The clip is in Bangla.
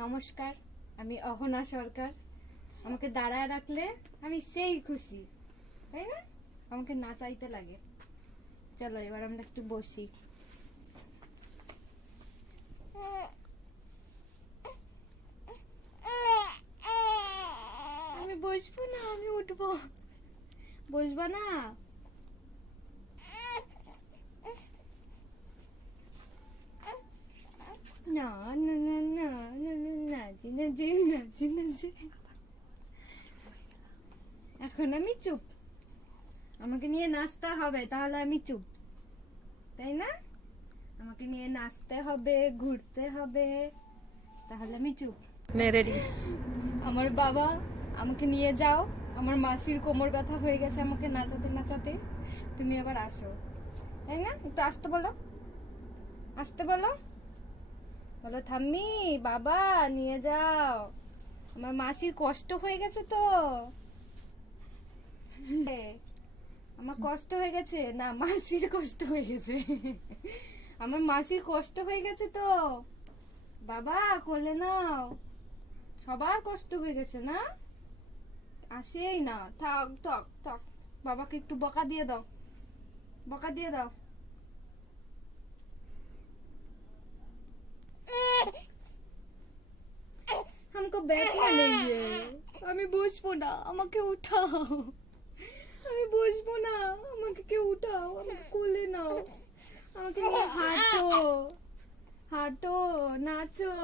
নমস্কার, আমি অহনা সরকার। আমাকে দাঁড়ায় রাখলে আমি সেই খুশি, তাই না? আমাকে নাচাইতে লাগে। চলো এবার আমরা একটু বসি। আমি বসবো না, আমি উঠবো। বসবা না? না না না না না না নাচি নাচি নাচি নাচি। এখন আমি চুপ। আমাকে নিয়ে নাচতে হবে, তাহলে আমি চুপ, তাই না? আমাকে নিয়ে নাচতে হবে, ঘুরতে হবে, তাহলে আমি চুপ। রেডি। আমার বাবা আমাকে নিয়ে যাও, আমার মাসির কোমর ব্যথা হয়ে গেছে আমাকে নাচাতে নাচাতে। তুমি আবার আসো, তাই না? একটু আসতে বলো, আসতে বলো, বলো ঠাম্মি বাবা নিয়ে যাও, আমার মাসির কষ্ট হয়ে গেছে তো। আমার কষ্ট হয়ে গেছে না, মাসির কষ্ট হয়ে গেছে। আমার মাসির কষ্ট হয়ে গেছে তো, বাবা কোলে নাও। সবার কষ্ট হয়ে গেছে না? আসেই না, থাক থাক থাক। বাবাকে একটু বকা দিয়ে দাও, বকা দিয়ে দাও। हमको बैठना नहीं है, আমি বসবো না, আমাকে উঠাও। আমি বসবো না, আমাকে কেউ উঠাও, আমাকে কোলে নাও, আমাকে নিয়ে হাঁটো হাঁটো, নাচো।